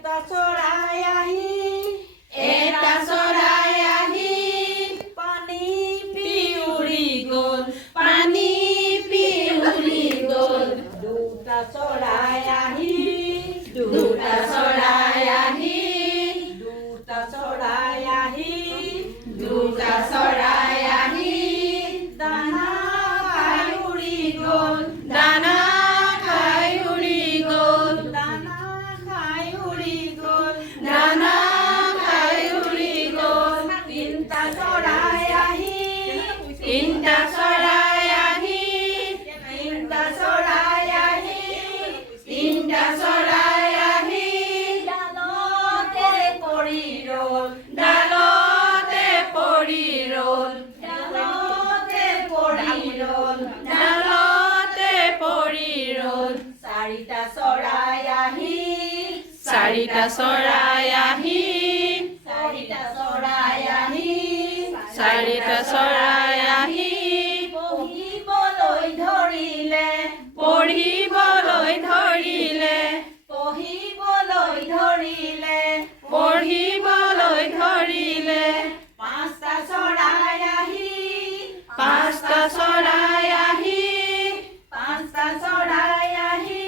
এটা চৰাই আহি এটা চৰাই আহি পানী পিউৰি গ'ল পানী পিউৰি গ'ল দুটা চৰাই আহি দুটা চৰাই আহি দুটা চৰাই আহি দুটা চৰাই আহি দানা খাই উৰি গ'ল দানা খাই উৰি গ'ল দানা খাই উৰি গ'ল দানা খাই উৰি গ'ল তিনটা চৰাই আহি তিনটা চৰাই আহি তিনটা চৰাই আহি তিনটা চৰাই আহি ডালতে পৰি ৰ'ল ডালতে পৰি ৰ'ল ডালতে পৰি ৰ'ল ডালতে পৰি ৰ'ল চাৰিটা চৰাই আহি চাৰিটা চৰাই আহি চাৰিটা চৰাই আহি চাৰিটা চৰাই আহি পঢ়িবলৈ ধৰিলে পঢ়িবলৈ ধৰিলে পঢ়িবলৈ ধৰিলে পঢ়িবলৈ ধৰিলে পাঁচটা চৰাই আহি পাঁচটা চৰাই আহি পাঁচটা চৰাই আহি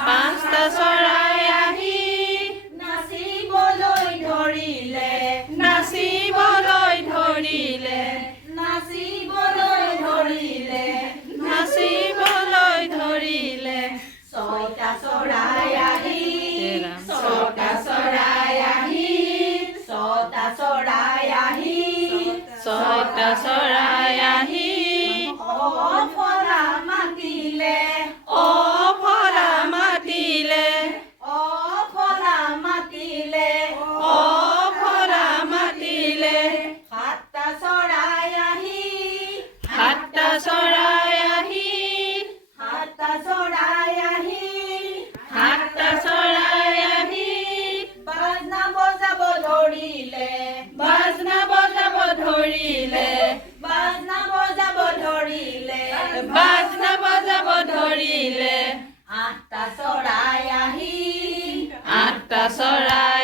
পাঁচটা চৰাই আহি নাচিবলৈ ধৰিলে নাচিবলৈ ধৰিলে নাচিবলৈ ধৰিলে নাচিবলৈ ধৰিলে ছয়টা চৰাই আহি ছটা চৰাই আহি ছটা চৰাই আহি ছটা চৰাই আহি অফলা মাতিলে অফলা মাতিলে অফলা মাতিলে অফলা মাতিলে সাতটা চৰাই আহি সাতটা চৰাই আহি সাতটা চৰাই আহি সাতটা চৰাই আহি বাজনা বজাব ধৰিলে বাজনা বজাব ধৰিলে বাজনা বজাব ধৰিলে বাজনা বজাব ধৰিলে আঠটা চৰাই আহি আঠটা চৰাই